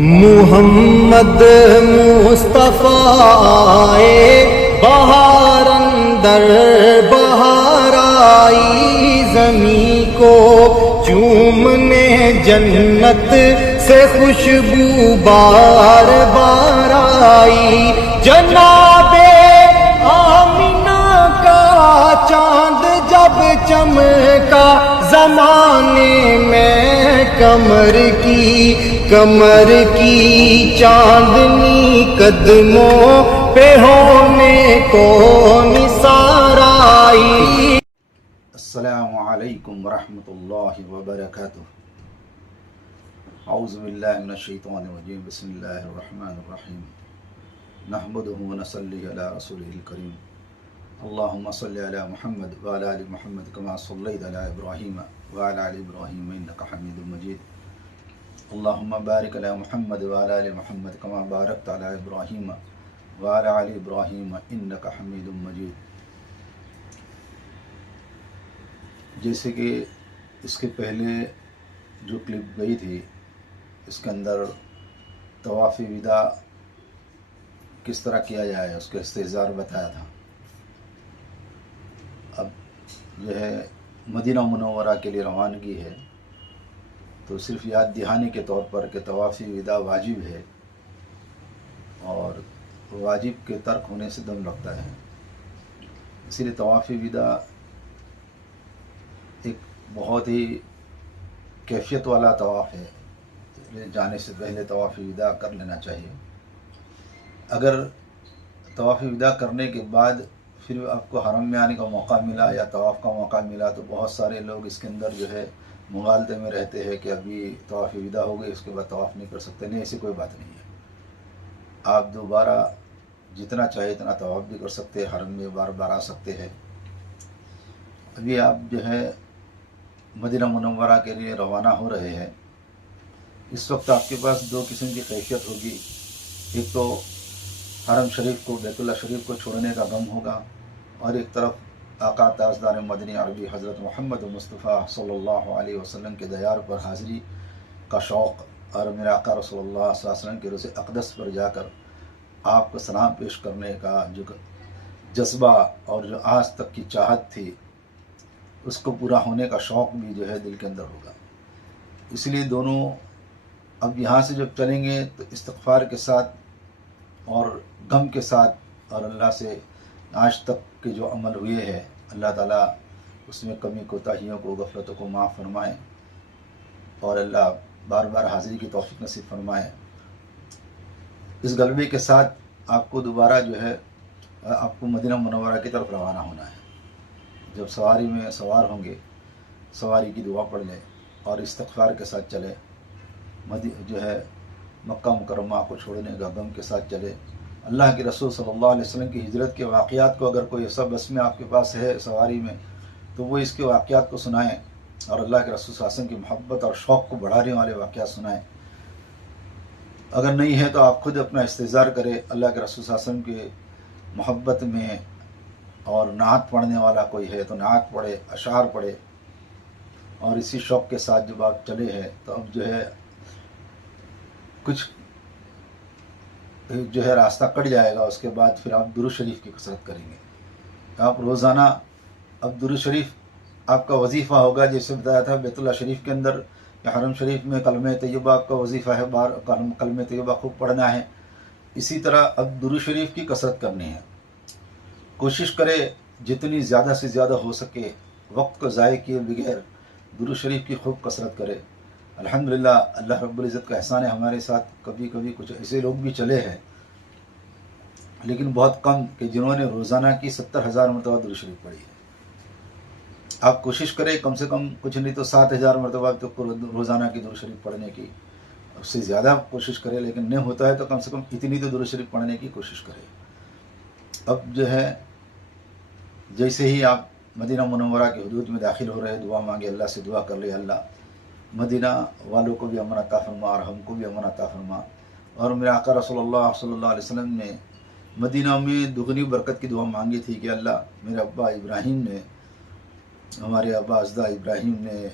मुहम्मद मुस्तफ़ाए बहार अंदर बहार आई, ज़मी को चूमने जन्नत से खुशबू बार बार आई। जनाबे आमिना का चांद जब चमका, ज़माने में कमर की चांदनी कदमों पे होने को निसार आई। अस्सलामु अलैकुम वरहमतुल्लाहि वबरकातुहू। औज़ु बिल्लाहि मिनश शैतानिर रजीम। बिस्मिल्लाहिर रहमानिर रहीम। नहमदुहु व नसल्ली अला रसूलिहिल करीम। अल्लाहुम्मा सल्लि अला मुहम्मद व अला आलि मुहम्मद कमा सल्लैता अला इब्राहीम व अला आलि इब्राहीम इन्नका हमीदुम मजीद। अल्लाहुम्मा बारिक अला मुहम्मद व अला आलि मुहम्मद कमा बारकता अला इब्राहीम व अला आलि इब्राहीम इन्नका हमीदुम मजीद। जैसे कि इसके पहले जो क्लिप गई थी, इसके अंदर तवाफ़ विदा किस तरह किया जाए उसका इस्तेज़ार बताया था। अब जो है मदीना मुनव्वरा के लिए रवानगी है, तो सिर्फ याद दहानी के तौर पर कि तवाफ़ विदा वाजिब है और वाजिब के तर्क होने से दम लगता है। इसीलिए तवाफ़ विदा एक बहुत ही कैफियत वाला तवाफ़ है, जाने से पहले तवाफ़ विदा कर लेना चाहिए। अगर तवाफ़ विदा करने के बाद फिर आपको हरम में आने का मौका मिला या तवाफ़ का मौका मिला, तो बहुत सारे लोग इसके अंदर जो है मुगालते में रहते हैं कि अभी तवाफ़ विदा हो गई, उसके बाद तवाफ़ नहीं कर सकते। नहीं, ऐसी कोई बात नहीं है। आप दोबारा जितना चाहे इतना तवाफ़ भी कर सकते हैं, हरम में बार बार आ सकते हैं। अभी आप जो है मदीना मुनव्वरा के लिए रवाना हो रहे हैं। इस वक्त आपके पास दो किस्म की कैफियत होगी। एक तो हरम शरीफ को, बैतुल्लाह शरीफ को छोड़ने का गम होगा, और एक तरफ आका ताजदार मदनी अरबी हज़रत मोहम्मद मुस्तफ़ा सल्लल्लाहु अलैहि वसल्लम के दयार पर हाज़िरी का शौक़, और मेरे आका रसूलुल्लाह सल्लल्लाहु अलैहि वसल्लम के रोज़े अक़दस पर जाकर आपको सलाम पेश करने का जो जज्बा और जो आज तक की चाहत थी, उसको पूरा होने का शौक़ भी जो है दिल के अंदर होगा। इसलिए दोनों अब यहाँ से जब चलेंगे तो इस्तिग़फ़ार के साथ और गम के साथ, और अल्लाह से आज तक के जो अमल हुए हैं अल्लाह ताला उसमें कमी कोताहियों को, गफलतों को माफ़ फरमाए, और अल्लाह बार बार हाज़िरी की तौफ़ीक़ नसीब फरमाए। इस गलबे के साथ आपको दोबारा जो है आपको मदीना मुनव्वरा की तरफ रवाना होना है। जब सवारी में सवार होंगे, सवारी की दुआ पढ़ लें और इस्तिग़फ़ार के साथ चले। जो है मक्का मुकर्रमा को छोड़ने का गम के साथ चले। अल्लाह के रसूल सल्लल्लाहु अलैहि वसल्लम की हिजरत के वाक़यात को अगर कोई ऐसा बस में आपके पास है सवारी में, तो वो इसके वाक़यात को सुनाएं, और अल्लाह के रसूल सल्लल्लाहु अलैहि वसल्लम की मोहब्बत और शौक़ को बढ़ाने वाले वाक़यात सुनाएं। अगर नहीं है तो आप खुद अपना इस्तेज़ार करें अल्लाह के रसूल सल्लल्लाहु अलैहि वसल्लम के मोहब्बत में, और नात पढ़ने वाला कोई है तो नात पढ़े, अशार पढ़े, और इसी शौक़ के साथ जब आप चले हैं तो अब जो है कुछ जो है रास्ता कट जाएगा। उसके बाद फिर आप दुरूद शरीफ की कसरत करेंगे। आप रोज़ाना अब दुरूद शरीफ आपका वजीफ़ा होगा। जैसे बताया था बैतुल्लाह शरीफ के अंदर या हरम शरीफ में कलमे तैयबा आपका वजीफ़ा है, बार कलमे तैयबा खूब पढ़ना है। इसी तरह अब दुरूद शरीफ की कसरत करनी है। कोशिश करें जितनी ज़्यादा से ज़्यादा हो सके वक्त को ज़ाय किए बगैर दुरूद शरीफ की खूब कसरत करें। अल्हम्दुलिल्लाह, अल्लाह रब्बुल इज़्ज़त का एहसान है हमारे साथ। कभी कभी कुछ ऐसे लोग भी चले हैं, लेकिन बहुत कम, कि जिन्होंने रोज़ाना की 70,000 मरतबा दुरूद शरीफ पढ़ी है। आप कोशिश करें कम से कम कुछ नहीं तो 7,000 मरतबा तो रोज़ाना की दुरूद शरीफ पढ़ने की, उससे ज़्यादा कोशिश करें, लेकिन नहीं होता है तो कम से कम इतनी तो दुरूद शरीफ पढ़ने की कोशिश करें। अब जो है जैसे ही आप मदीना मुनव्वरा के हुदूद में दाखिल हो रहे, दुआ मांगे, अल्लाह से दुआ कर ले, अल्लाह मदीना वालों को भी अमन अता फरमा और हमको भी अमन अता फरमा। और मेरे आका रसूलुल्लाह सल्लल्लाहु अलैहि वसल्लम ने मदीना में दुगनी बरकत की दुआ मांगी थी कि अल्लाह मेरे अब्बा इब्राहीम ने, हमारे अब्बा अज़दा इब्राहीम ने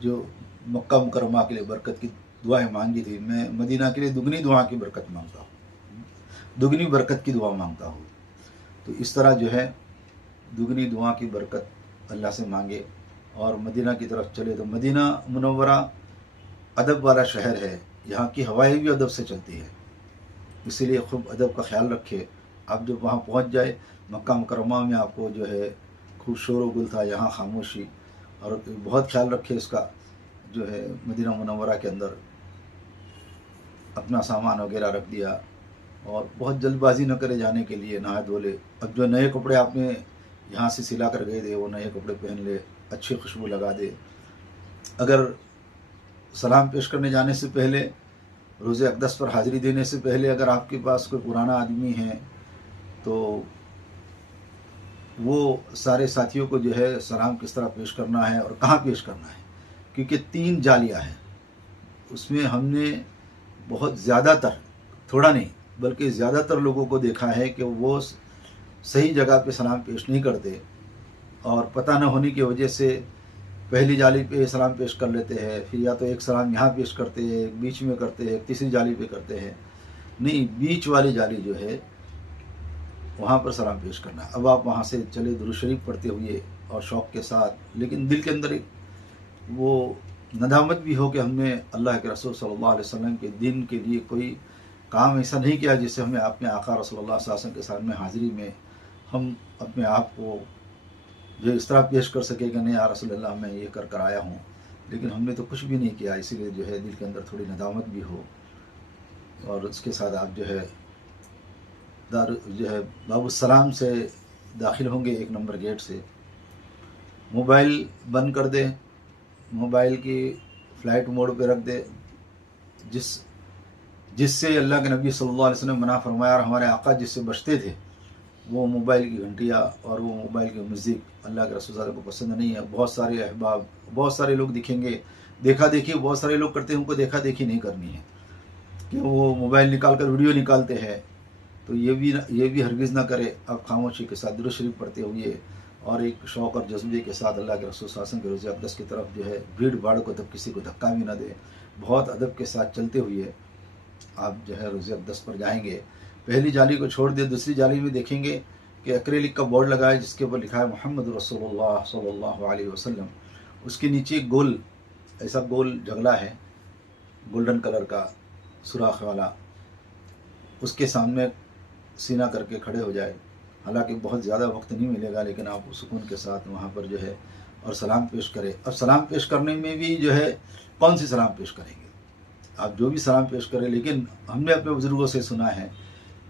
जो मक्का मुकर्रमा के लिए बरकत की दुआएं मांगी थी। मैं मदीना के लिए दुगनी दुआ की बरकत मांगता हूँ, दुगनी बरकत की दुआ मांगता हूँ। तो इस तरह जो है दुगनी दुआ की बरकत अल्लाह से मांगे और मदीना की तरफ चले। तो मदीना मुनव्वरा अदब वाला शहर है, यहाँ की हवाएं भी अदब से चलती है, इसीलिए खूब अदब का ख्याल रखे। आप जब वहाँ पहुँच जाए, मक्का मुकर्रमा में आपको जो है खूब शोर गुल था, यहाँ खामोशी, और बहुत ख्याल रखे इसका जो है। मदीना मुनव्वरा के अंदर अपना सामान वगैरह रख दिया और बहुत जल्दबाजी न करे जाने के लिए, नहा धो ले। अब जो नए कपड़े आपने यहाँ से सिला कर गए थे वो नए कपड़े पहन ले, अच्छी खुशबू लगा दे। अगर सलाम पेश करने जाने से पहले, रोज़े अक़दस पर हाज़िरी देने से पहले अगर आपके पास कोई पुराना आदमी है तो वो सारे साथियों को जो है सलाम किस तरह पेश करना है और कहाँ पेश करना है, क्योंकि 3 जालियाँ हैं उसमें। हमने बहुत ज़्यादातर, थोड़ा नहीं बल्कि ज़्यादातर लोगों को देखा है कि वो सही जगह पे सलाम पेश नहीं करते और पता न होने की वजह से पहली जाली पे सलाम पेश कर लेते हैं, फिर या तो एक सलाम यहाँ पेश करते हैं, बीच में करते हैं, तीसरी जाली पे करते हैं। नहीं, बीच वाली जाली जो है वहाँ पर सलाम पेश करना। अब आप वहाँ से चले दुरूद शरीफ पढ़ते हुए और शौक़ के साथ, लेकिन दिल के अंदर एक वो नदामत भी हो कि हमने अल्लाह के रसूल सल्लल्लाहु अलैहि वसल्लम के दिन के लिए कोई काम ऐसा नहीं किया जिससे हमें अपने आका रसूलुल्लाह सल्लल्लाहु अलैहि वसल्लम के सामने हाज़िरी में हम अपने आप को जो इस तरह पेश कर सके कि नहीं या रसूलल्लाह मैं ये कर आया हूँ, लेकिन हमने तो कुछ भी नहीं किया। इसीलिए जो है दिल के अंदर थोड़ी नदामत भी हो। और उसके साथ आप जो है बाबुस्सलाम से दाखिल होंगे, 1 नंबर गेट से। मोबाइल बंद कर दे, मोबाइल की फ़्लाइट मोड पे रख दे, जिससे अल्लाह के नबी सल्लल्लाहु अलैहि वसल्लम मना फरमाया और हमारे आका जिससे बचते थे, वो मोबाइल की घंटियाँ और वो मोबाइल की म्यूज़िक अल्लाह के रसूल को पसंद नहीं है। बहुत सारे अहबाब, बहुत सारे लोग दिखेंगे, देखा देखी बहुत सारे लोग करते हैं, उनको देखा देखी नहीं करनी है कि वो मोबाइल निकाल कर वीडियो निकालते हैं। तो ये भी हरगिज़ ना करे। आप खामोशी के साथ दुरूद शरीफ पढ़ते हुए और एक शौक़ और जज्बे के साथ अल्लाह के रसूल सल्लल्लाहु अलैहि वसल्लम के रोज़े अक़दस की तरफ जो है भीड़ भाड़ को तब किसी को धक्का भी ना दे, बहुत अदब के साथ चलते हुए आप जो है रोज़े अक़दस पर जाएंगे। पहली जाली को छोड़ दे, दूसरी जाली में देखेंगे कि एक्रेलिक का बोर्ड लगा है जिसके ऊपर लिखा है मोहम्मद रसूलुल्लाह सल्लल्लाहु अलैहि वसल्लम। उसके नीचे गोल, ऐसा गोल जंगला है गोल्डन कलर का सुराख वाला, उसके सामने सीना करके खड़े हो जाए। हालांकि बहुत ज़्यादा वक्त नहीं मिलेगा, लेकिन आप सुकून के साथ वहाँ पर जो है और सलाम पेश करें। अब सलाम पेश करने में भी जो है कौन सी सलाम पेश करेंगे, आप जो भी सलाम पेश करें, लेकिन हमने अपने बुज़ुर्गों से सुना है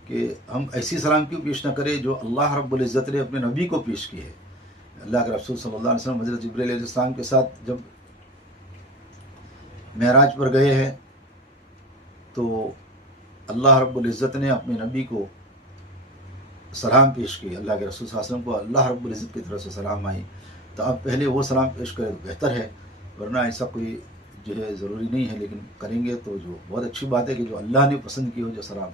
कि हम ऐसी सलाम क्यों पेश ना करें जो अल्लाह रब्बुल इज़्ज़त ने अपने नबी को पेश की है। अल्लाह के रसूल सल्लल्लाहु अलैहि वसल्लम हज़रत जिब्रील अलैहिस्सलाम के साथ जब मेराज पर गए हैं तो अल्लाह रब्बुल इज़्ज़त ने अपने नबी को सलाम पेश की। अल्लाह के रसूल सल्लल्लाहु अलैहि वसल्लम को अल्लाह रब्बुल इज़्ज़त की तरफ से सलाम आई, तो आप पहले वो सलाम पेश करें तो बेहतर है, वरना ऐसा कोई जो है ज़रूरी नहीं है, लेकिन करेंगे तो जो बहुत अच्छी बात है कि जो अल्लाह ने पसंद की हो जो सलाम।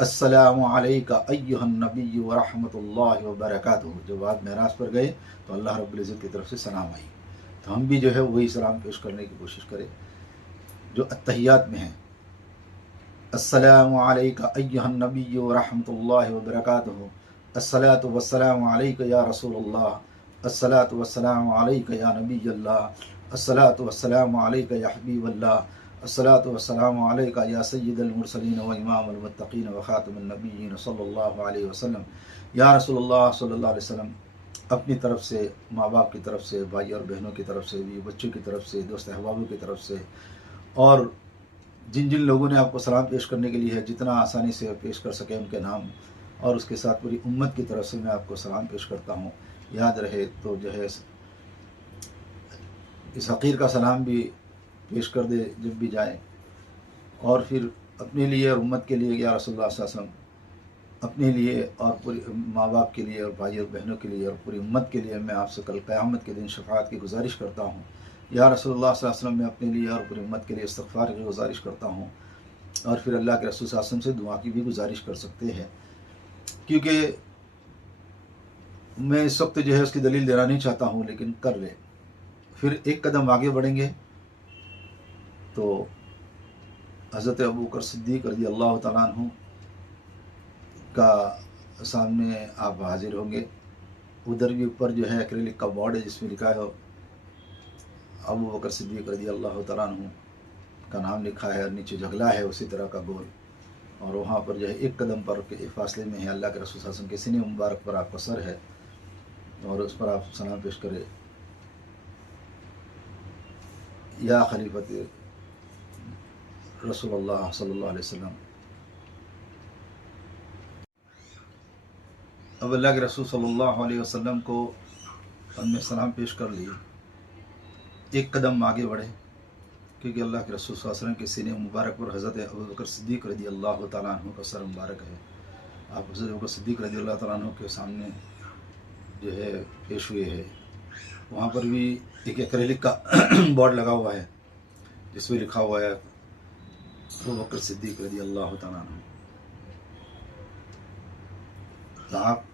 अस्सलामु अलैका अय्युहन नबी व रहमतुल्लाहि व बरकातुहू। जब आप मेराज पर गए तो अल्लाह रब्बुल इज़्ज़त की तरफ से सलाम आई, तो हम भी जो है वही सलाम पेश करने की कोशिश करें जो अत्तहियात में है। अस्सलामु अलैका अय्युहन नबी व रहमतुल्लाहि व बरकातुहू, अस्सलातु वस्सलामु अलैका या रसूलल्लाह, अस्सलातु वस्सलामु अलैका या नबीयल्लाह, अस्सलातु वस्सलामु अलैका या हबीबल्लाह, अस्सलातु वस्सलामु अलैका या सय्यिदल मुरसलीन व इमामुल मुत्तकीन व खातिमुन नबिय्यीन सल्लल्लाहु अलैहि वसल्लम। या रसूलल्लाह सल्लल्लाहु अलैहि वसल्लम अपनी तरफ से, माँ बाप की तरफ से, भाई और बहनों की तरफ से भी, बच्चों की तरफ से, दोस्त अहबाबों की तरफ से, और जिन जिन लोगों ने आपको सलाम पेश करने के लिए है जितना आसानी से पेश कर सके उनके नाम, और उसके साथ पूरी उम्मत की तरफ से मैं आपको सलाम पेश करता हूँ। याद रहे तो जो है इस हक़ीर का सलाम भी पेश कर दे जब भी जाए, और फिर अपने लिए और उम्मत के लिए, या रसूलुल्लाह सल्लल्लाहु अलैहि वसल्लम अपने लिए और पूरी माँ बाप के लिए और भाई और बहनों के लिए और पूरी उम्मत के लिए मैं आपसे कल क़यामत के दिन शफ़ाअत की गुजारिश करता हूँ। या रसूलुल्लाह सल्लल्लाहु अलैहि वसल्लम मैं अपने लिए और पूरी उम्मत के लिए इस्तग़फ़ार की गुजारिश करता हूँ, और फिर अल्लाह के रसूल सल्लल्लाहु अलैहि वसल्लम से दुआ की भी गुजारिश कर सकते हैं। क्योंकि मैं इस वक्त जो है उसकी दलील देना नहीं चाहता हूँ, लेकिन कर ले। फिर एक कदम आगे बढ़ेंगे तो हज़रत अबू बकर सिद्दीक़ रज़ी अल्लाह तआला अन्हु का सामने आप हाजिर होंगे। उधर भी ऊपर जो है एक्रेलिक का बोर्ड है जिसमें लिखा है अबू बकर सिद्दीक़ रज़ी अल्लाह तआला अन्हु का नाम लिखा है और नीचे जगला है उसी तरह का गोल, और वहाँ पर जो है एक कदम पर के फासले में है अल्लाह के रसूल सल्लल्लाहु अलैहि वसल्लम के सीने मुबारक पर आपका सर है और उस पर आप सलाम पेश करें, या खलीफत रसूलुल्लाह सल्लल्लाहु अलैहि वसल्लम। अब अल्लाह के रसूल सल्लल्लाहु अलैहि वसल्लम को हमने सलाम पेश कर ली, एक कदम आगे बढ़े क्योंकि अल्लाह के रसूल सल्लल्लाहु अलैहि वसल्लम के सीने मुबारक पर हज़रत अबू बकर सिद्दीक़ रज़ी अल्लाह तआला अन्हु का सर मुबारक है। आप हज़रत अबू बकर सिद्दीक़ रज़ी अल्लाह तआला अन्हु के सामने जो है पेश हुए हैं। वहाँ पर भी एक एक्रेलिक का बोर्ड लगा हुआ है जिसमें लिखा हुआ है अबू बकर सिद्दीक़ रज़ी अल्लाह तआला अन्हु। तो आप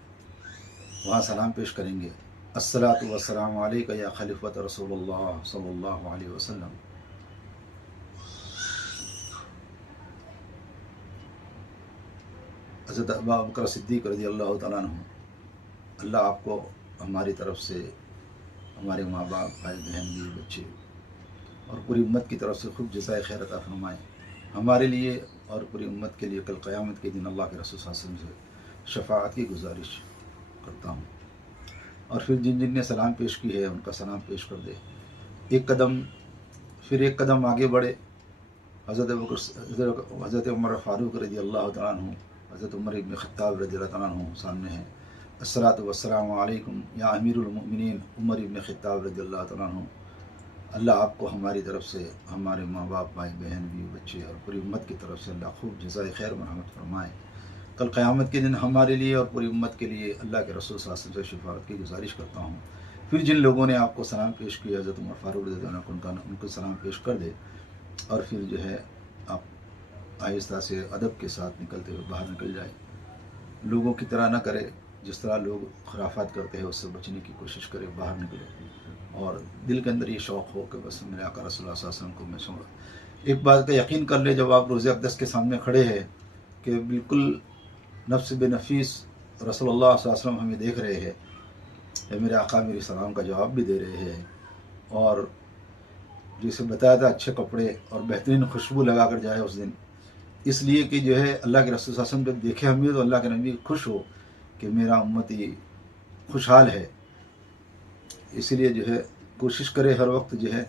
वहाँ सलाम पेश करेंगे, अस्सलातु वस्सलामु अलैका या खलीफत रसूलुल्लाह सल्लल्लाहु अलैहि वसल्लम। हज़रत अबू बकर सिद्दीक़ रज़ी अल्लाह तआला अन्हु, अल्लाह आपको हमारी तरफ से, हमारे माँ बाप, भाई बहन, बीवी बच्चे और पूरी उम्मत की तरफ से खूब जज़ाए खैर अता फरमाए। हमारे लिए और पूरी उम्मत के लिए कल क़यामत के दिन अल्लाह के रसूल सल्लल्लाहु अलैहि वसल्लम से शफ़ाअत की गुजारिश करता हूँ। और फिर जिन जिन ने सलाम पेश की है उनका सलाम पेश कर दे। एक कदम, फिर एक कदम आगे बढ़े। हज़रत उमर फ़ारूक रज़ी अल्लाह तआला अन्हु, हज़रत उमर इब्न ख़त्ताब रज़ी अल्लाह तआला अन्हु सामने हैं। अस्सलातु वस्सलामु अलैकुम या अमीरुल मोमिनीन उमर इब्न ख़त्ताब रज़ी अल्लाह तआला अन्हु। अल्लाह आपको हमारी तरफ से, हमारे माँ बाप, भाई बहन, बीवी बच्चे और पूरी उम्मत की तरफ से अल्लाह खूब जज़ाए खैर मरहमत फरमाए। कल क़यामत के दिन हमारे लिए और पूरी उम्मत के लिए अल्लाह के रसूल सल्लल्लाहु अलैहि वसल्लम से शफ़ाअत की गुजारिश करता हूँ। फिर जिन लोगों ने आपको सलाम पेश किया हज़रत उमर फ़ारूक रज़ी अल्लाह अन्हु उनको सलाम पेश कर दे और फिर जो है आप आहिस्ता से अदब के साथ निकलते हुए बाहर निकल जाए। लोगों की तरह ना करे, जिस तरह लोग खुराफात करते हैं उससे बचने की कोशिश करे, बाहर निकले और दिल के अंदर ये शौक़ हो कि बस मेरे आका रसूलुल्लाह सल्लल्लाहु अलैहि वसल्लम को मैं सुन। एक बात का यकीन कर ले, जब आप रोज़े अक़दस के सामने खड़े हैं कि बिल्कुल नफ्स बेनफीस रसूलुल्लाह सल्लल्लाहु अलैहि वसल्लम हमें देख रहे हैं, मेरे आका मेरे सलाम का जवाब भी दे रहे हैं और जैसे बताया था अच्छे कपड़े और बेहतरीन खुशबू लगा कर जाए उस दिन, इसलिए कि जो है अल्लाह के रसूल सल्लल्लाहु अलैहि वसल्लम जब देखे हमें तो अल्लाह के नबी खुश हो कि मेरा उम्मती खुशहाल है। इसलिए जो है कोशिश करे हर वक्त जो है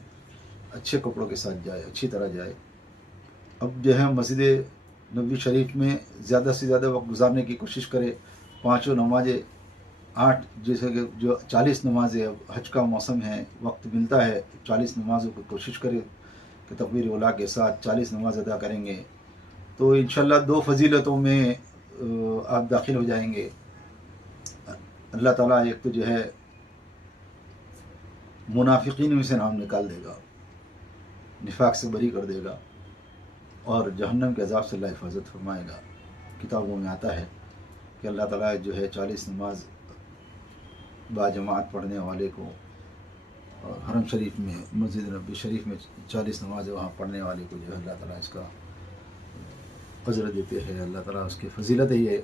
अच्छे कपड़ों के साथ जाए, अच्छी तरह जाए। अब जो है मस्जिद नबी शरीफ में ज़्यादा से ज़्यादा वक्त गुजारने की कोशिश करे। पाँचों नमाजें 8 जैसे कि जो 40 नमाजें, हज का मौसम है, वक्त मिलता है, 40 नमाज़ों की कोशिश करे कि तकबीर उला के साथ 40 नमाज अदा करेंगे तो इंशाअल्लाह 2 फजीलतों में आप दाखिल हो जाएंगे। अल्लाह ताला एक तो जो है मुनाफिकीन में से नाम निकाल देगा, निफाक से बरी कर देगा और जहन्नम के अज़ाब से अल्लाह हिफाजत फरमाएगा। किताबों में आता है कि अल्लाह ताला जो है 40 नमाज बाजमात पढ़ने वाले को और हरम शरीफ में, मस्जिद नबी शरीफ में 40 नमाज वहाँ पढ़ने वाले को जो है अल्लाह ताला इसका अजर देते हैं। अल्लाह ताला उसकी फजीलत है ये,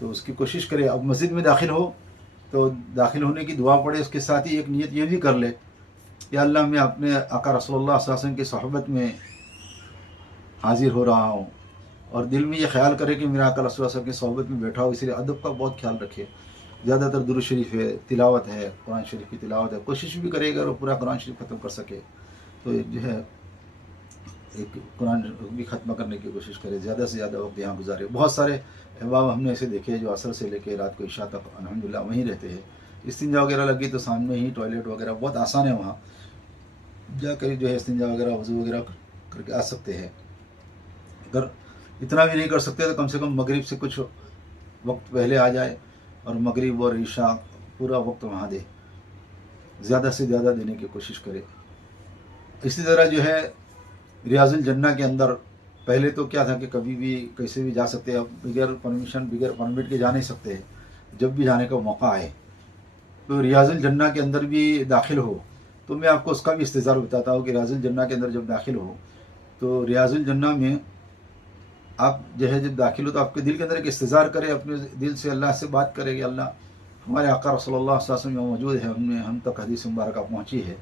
तो उसकी कोशिश करे। अब मस्जिद में दाखिल हो तो दाखिल होने की दुआ पढ़े, उसके साथ ही एक नियत ये भी कर ले कि अल्लाह मैं अपने आका रसूलुल्लाह सल्लल्लाहु अलैहि वसल्लम की सोहबत में हाजिर हो रहा हूँ और दिल में ये ख्याल करे कि मेरा आका रसूलुल्लाह सल्लल्लाहु अलैहि वसल्लम की सोहबत में बैठा हो, इसलिए अदब का बहुत ख्याल रखे। ज़्यादातर दुरूद शरीफ है, तिलावत है, कुरान शरीफ की तिलावत है, कोशिश भी करेगा और पूरा कुरान शरीफ ख़त्म कर सके तो जो है एक कुरान भी ख़त्म करने की कोशिश करे, ज़्यादा से ज़्यादा वक्त यहाँ गुजारे। बहुत सारे अहबाब हमने ऐसे देखे जो असर से लेकर रात को इशा तक अल्हम्दुलिल्लाह वहीं रहते हैं। इस्तिंजा वगैरह लगी तो सामने ही टॉयलेट वगैरह बहुत आसान है, वहाँ जाकर जो है इस्तिंजा वगैरह वज़ू वगैरह करके आ सकते हैं। अगर इतना भी नहीं कर सकते तो कम से कम मगरिब से कुछ वक्त पहले आ जाए और मगरिब और ईशा पूरा वक्त वहाँ दे, ज़्यादा से ज़्यादा देने की कोशिश करे। इसी तरह जो है रियाजुल जन्ना के अंदर पहले तो क्या था कि कभी भी कैसे भी जा सकते हैं, अब बगैर परमिशन, बगैर परमिट के जा नहीं सकते हैं। जब भी जाने का मौका आए तो रियाजुल जन्ना के अंदर भी दाखिल हो तो मैं आपको उसका भी इस्तेज़ार बताता हूँ कि रियाजुल जन्ना के अंदर जब दाखिल हो तो रियाजुल जन्ना में आप जो है जब दाखिल हो तो आपके दिल के अंदर एक इस्तिजार करे, अपने दिल से अल्लाह से बात करे कि अल्लाह हमारे आका रसूलुल्लाह सल्लल्लाहु अलैहि वसल्लम मौजूद है, हम तक हदीस मुबारक पहुँची है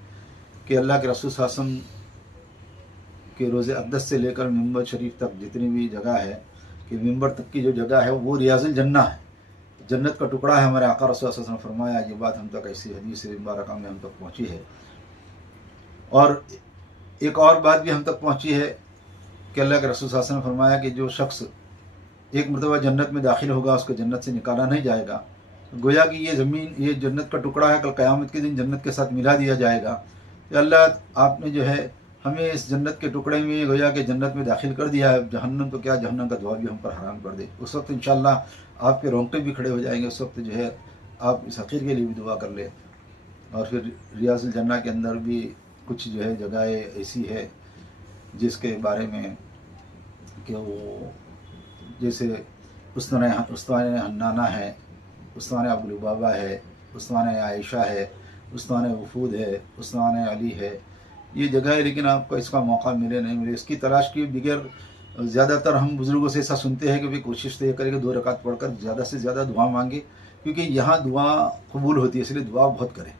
कि अल्लाह के रसूल सल्लल्लाहु अलैहि वसल्लम के रोज़े अक़दस से लेकर मिंबर शरीफ तक जितनी भी जगह है कि मिंबर तक की जो जगह है वो रियाजुल जन्ना है, जन्नत का टुकड़ा है। हमारे आका रसूल सल्लल्लाहु अलैहि वसल्लम फरमाया, ये बात हम तक ऐसी हदीस मुबारक में हम तक पहुँची है। और एक और बात भी हम तक पहुँची है कि अल्लाह के रसूल सल्लल्लाहु अलैहि वसल्लम ने फरमाया कि जो शख्स एक मरतबा जन्नत में दाखिल होगा उसको जन्नत से निकाला नहीं जाएगा। गोया कि ये ज़मीन, ये जन्नत का टुकड़ा है, कल क़यामत के दिन जन्नत के साथ मिला दिया जाएगा। कि अल्लाह आपने जो है हमें इस जन्नत के टुकड़े में गोया कि जन्नत में दाखिल कर दिया है, जहन्नम तो क्या, जहन्नम का दुआ भी हम पर हराम कर दे। उस वक्त इंशाअल्लाह आपके रोंगटे भी खड़े हो जाएंगे। उस वक्त जो है आप इस हक़ीर के लिए भी दुआ कर ले। और फिर रियाजुल जन्ना के अंदर भी कुछ जो है जगहें ऐसी है जिसके बारे में कि वो जैसे उस्तान हन्नाना है, उस्तान अबू लुबाबा है, उस्तान आयशा है, उस्तान वफूद है, उस्तान अली है, ये जगह है। लेकिन आपको इसका मौका मिले नहीं मिले, इसकी तलाश की बगैर ज़्यादातर हम बुज़ुर्गों से ऐसा सुनते हैं कि भाई कोशिश तो ये करें कि 2 रकात पढ़कर ज़्यादा से ज़्यादा दुआ मांगे, क्योंकि यहाँ दुआ कबूल होती है, इसलिए दुआ बहुत करें।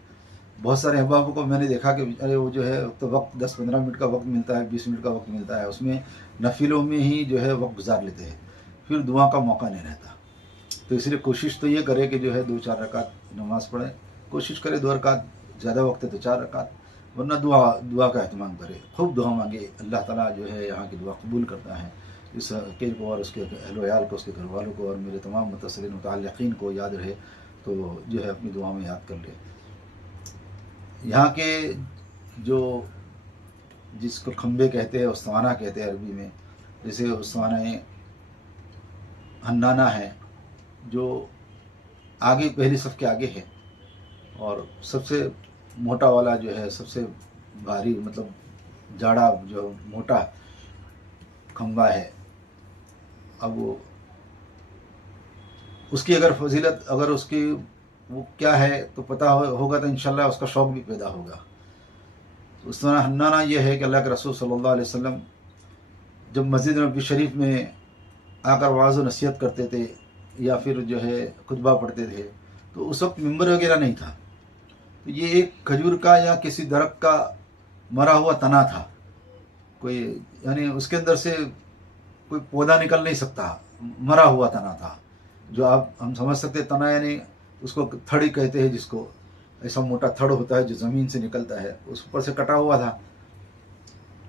बहुत सारे अहबाबों को मैंने देखा कि अरे वो जो है तो वक्त 10-15 मिनट का वक्त मिलता है, 20 मिनट का वक्त मिलता है, उसमें नफिलों में ही जो है वक्त गुजार लेते हैं, फिर दुआ का मौका नहीं रहता। तो इसलिए कोशिश तो ये करे कि जो है 2-4 रकात नमाज़ पढ़े, कोशिश करे 2 रकात, ज़्यादा वक्त है तो 4 रकात, वरना दुआ का एहतमाम करे, खूब दुआ मांगे। अल्लाह ताला जो है यहाँ की दुआ कबूल करता है। इस हक़ीर को और उसके अहल-व-याल को, उसके घर वालों को और मेरे तमाम मुतसिलीन मुतअल्लिक़ीन को याद रहे तो जो है अपनी दुआ में याद कर ले। यहाँ के जो जिसको खम्बे कहते हैं, उस्ताना कहते हैं अरबी में, जैसे उस्ताना हन्नाना है जो आगे पहली सफ़ के आगे है, और सबसे मोटा वाला जो है, सबसे भारी मतलब जाड़ा जो मोटा खम्बा है। अब वो उसकी अगर फजीलत, अगर उसकी वो क्या है तो पता होगा तो इंशाल्लाह उसका शौक़ भी पैदा होगा। उस तरह हन्नाना ये है कि अल्लाह के रसूल सल्लल्लाहु अलैहि वसल्लम जब मस्जिद नबी शरीफ में आकर वाज़ व नसीहत करते थे या फिर जो है खुतबा पढ़ते थे तो उस वक्त मिंबर वगैरह नहीं था। तो ये एक खजूर का या किसी दरख्त का मरा हुआ तना था, कोई यानी उसके अंदर से कोई पौधा निकल नहीं सकता, मरा हुआ तना था, जो आप हम समझ सकते तना यानी उसको थड़ कहते हैं, जिसको ऐसा मोटा थड़ होता है जो ज़मीन से निकलता है, उस ऊपर से कटा हुआ था।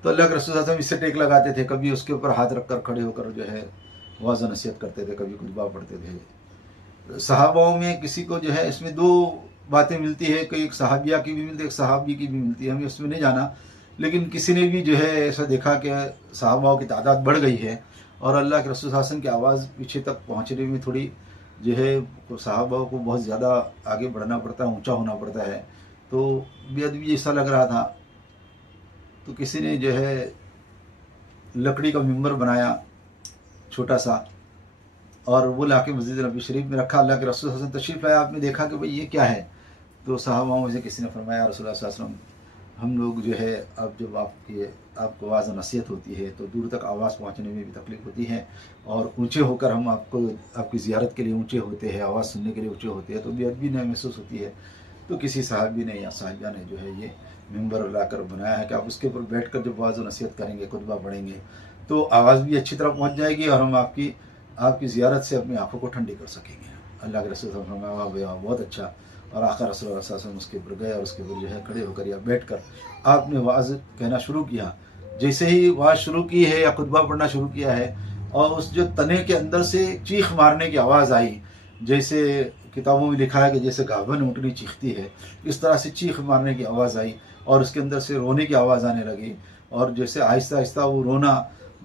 तो अल्लाह के रसूल सल्लल्लाहु अलैहि वसल्लम इससे टेक लगाते थे, कभी उसके ऊपर हाथ रखकर खड़े होकर जो है वाज़ नसीहत करते थे, कभी खुतबा पढ़ते थे। सहाबाओं में किसी को जो है इसमें 2 बातें मिलती है, कि एक सहाबिया की भी मिलती है, एक सहाबी की भी मिलती है, हमें उसमें नहीं जाना। लेकिन किसी ने भी जो है ऐसा देखा कि सहाबाओं की तादाद बढ़ गई है और अल्लाह के रसूल सल्लल्लाहु अलैहि वसल्लम की आवाज़ पीछे तक पहुँचने में थोड़ी जो है सहाबाओं को बहुत ज़्यादा आगे बढ़ना पड़ता है, ऊंचा होना पड़ता है, तो बेअदबी ऐसा लग रहा था। तो किसी ने जो है लकड़ी का मिंबर बनाया छोटा सा, और वो लाके मस्जिद नबी शरीफ में रखा। अल्लाह के रसूल सल्लल्लाहु अलैहि वसल्लम तशरीफ़ लाया, आपने देखा कि भाई ये क्या है। तो सहाबाओं में से किसी ने फरमाया, रसूलुल्लाह सल्लल्लाहु अलैहि वसल्लम हम लोग जो है अब जब आपको आवाज़ नसीहत होती है तो दूर तक आवाज़ पहुंचने में भी तकलीफ़ होती है, और ऊंचे होकर हम आपकी ज़ियारत के लिए ऊंचे होते हैं, आवाज़ सुनने के लिए ऊंचे होते हैं, तो बेअदबी न महसूस होती है। तो किसी साहबी ने या साहिबा ने जो है ये मिंबर लाकर बनाया है कि आप उसके ऊपर बैठ कर जब वाज़ नसीहत करेंगे, खुतबा पढ़ेंगे तो आवाज़ भी अच्छी तरह पहुँच जाएगी और हम आपकी ज़ियारत से अपनी आँखों को ठंडी कर सकेंगे। अल्लाह के रसूल फरमाया बहुत अच्छा। और आखिर रसूल सल्लल्लाहु अलैहि वसल्लम उसके ऊपर गए और उसके ऊपर जो है खड़े होकर या बैठ कर आपने वाज़ कहना शुरू किया। जैसे ही वाज़ शुरू की है या खुतबा पढ़ना शुरू किया है और उस जो तने के अंदर से चीख मारने की आवाज़ आई, जैसे किताबों में लिखा है कि जैसे गाभन ऊँटनी चीखती है, इस तरह से चीख मारने की आवाज़ आई और उसके अंदर से रोने की आवाज़ आने लगी, और जैसे आहिस्ता आहिस्ता वो रोना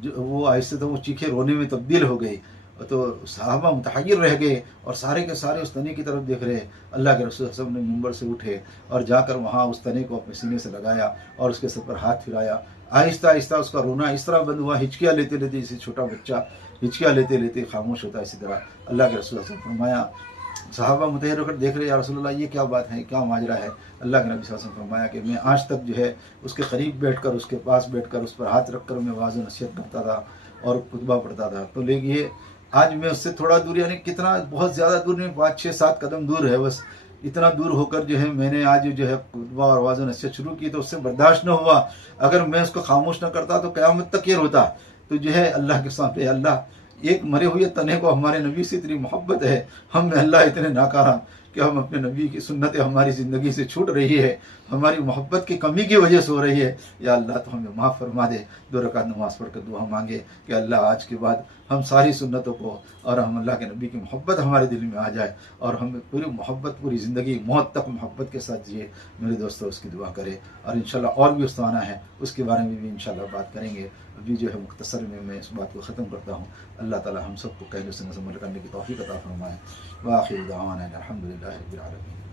वो आहिस्ता तो वो चीखें रोने में तब्दील हो गई। तो सहाबा मुतहय्यर रह गए और सारे के सारे उस तने की तरफ देख रहे। अल्लाह के रसूल सल्लल्लाहु अलैहि वसल्लम ने मिंबर से उठे और जाकर वहाँ उस तने को अपने सीने से लगाया और उसके सर पर हाथ फिराया। आहिस्ता आहिस्ता उसका रोना इस तरह बंद हुआ, हिचकियाँ लेते लेते, जैसे छोटा बच्चा हिचकियाँ लेते लेते खामोश होता है, इसी तरह अल्लाह के रसूल सल्लल्लाहु अलैहि वसल्लम फरमाया सहाबा मुतहर होकर देख रहे, या रसूलुल्लाह ये क्या बात है, क्या माजरा है। अल्लाह के नबी सल्लल्लाहु अलैहि वसल्लम फरमाया कि मैं आज तक जो है उसके करीब बैठकर, उसके पास बैठकर, उस पर हाथ रखकर मैं वाज़ नसीहत करता था और खुतबा पढ़ता था। तो लेकिन आज मैं उससे थोड़ा दूर, यानी कितना, बहुत ज़्यादा दूर नहीं, 5, 6, 7 कदम दूर है, बस इतना दूर होकर जो है मैंने आज जो है खुतबा और वाज़ नसीहत शुरू की, तो उससे बर्दाश्त न हुआ। अगर मैं उसको खामोश न करता तो क़यामत तक ये होता। तो जो है अल्लाह के सामने, अल्लाह, एक मरे हुए तने को हमारे नबी से इतनी मोहब्बत है, हम में अल्लाह इतने नाकारा कि हम अपने नबी की सुन्नतें हमारी ज़िंदगी से छूट रही है, हमारी मोहब्बत की कमी की वजह से हो रही है। या अल्लाह तो हमें माफ़ फरमा दे। 2 रकात नमाज़ पढ़ कर दुआ मांगे कि अल्लाह आज के बाद हम सारी सुन्नतों को और हम अल्लाह के नबी की मोहब्बत हमारे दिल में आ जाए और हमें पूरी मोहब्बत, पूरी ज़िंदगी मौत तक मोहब्बत के साथ जिए। मेरे दोस्तों, उसकी दुआ करें। और इंशाल्लाह और भी उस्ताना है, उसके बारे में भी इंशाल्लाह बात करेंगे। अभी जो है मुख्तसर में मैं इस बात को ख़त्म करता हूँ। अल्लाह ताला हम सबको कहने सुनने से अमल करने की तौफीक अता फरमाए। व आखिर दावाना अल्हम्दुलिल्लाहि रब्बिल आलमीन।